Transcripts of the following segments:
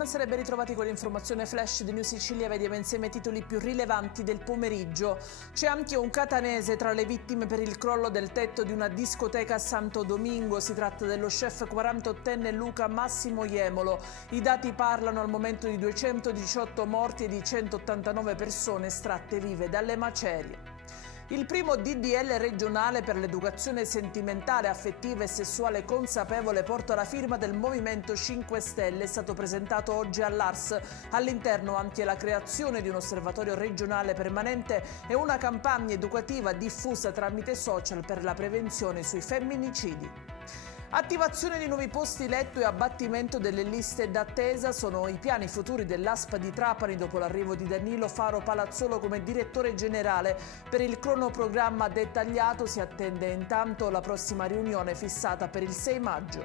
Buonasera e ben ritrovati con l'informazione flash di New Sicilia. Vediamo insieme i titoli più rilevanti del pomeriggio. C'è anche un catanese tra le vittime per il crollo del tetto di una discoteca a Santo Domingo. Si tratta dello chef 48enne Luca Massimo Jemolo. I dati parlano al momento di 218 morti e di 189 persone estratte vive dalle macerie. Il primo DDL regionale per l'educazione sentimentale, affettiva e sessuale consapevole porta la firma del Movimento 5 Stelle. È stato presentato oggi all'Ars. All'interno anche la creazione di un osservatorio regionale permanente e una campagna educativa diffusa tramite social per la prevenzione sui femminicidi. Attivazione di nuovi posti letto e abbattimento delle liste d'attesa sono i piani futuri dell'ASP di Trapani dopo l'arrivo di Danilo Faro Palazzolo come direttore generale. Per il cronoprogramma dettagliato si attende intanto la prossima riunione fissata per il 6 maggio.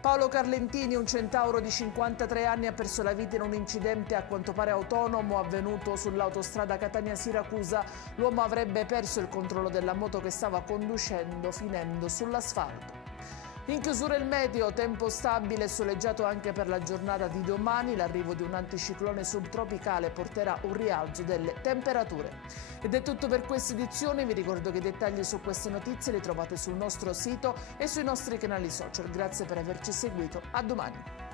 Paolo Carlentini, un centauro di 53 anni, ha perso la vita in un incidente a quanto pare autonomo avvenuto sull'autostrada Catania-Siracusa. L'uomo avrebbe perso il controllo della moto che stava conducendo, finendo sull'asfalto. In chiusura il meteo, tempo stabile e soleggiato anche per la giornata di domani. L'arrivo di un anticiclone subtropicale porterà un rialzo delle temperature. Ed è tutto per questa edizione. Vi ricordo che i dettagli su queste notizie li trovate sul nostro sito e sui nostri canali social. Grazie per averci seguito. A domani.